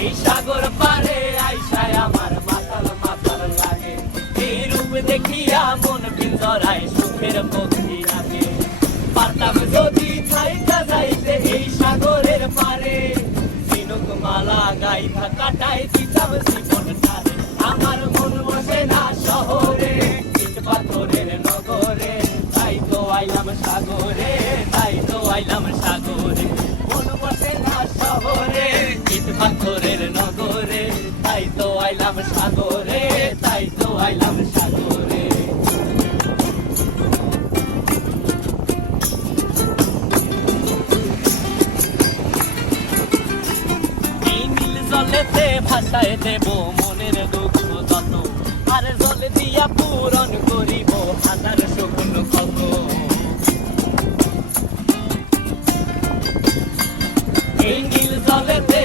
এই সাগর পারে আইসায় আমার মাতাল মাতাল লাগে, এই রূপ দেখিয়া মন বিন্দরায় সুখের পক্ষী লাগে। পারতাম যদি থাইকা যাইতে এই সাগরের পারে, ঝিনুক মালা গাইথা কাটাই দিতাম জীবনটারে। আমার মন বসে না শহরে, ইট পাথরের নগরে, তাই তো আইলাম সাগরে, তাই তো আইলাম সাগরে। মন বসে না শহরে, ইট পাথরের নগরে, তাই তো আইলাম সাগরে, তাই তো আইলাম সাগরে। এই নীল জলেতে ভাসায় দেব মনের দুঃখ যত, আর জল দিয়া পূরণ করিব হাজার শকুন ক্ষত। এই নীল জলেতে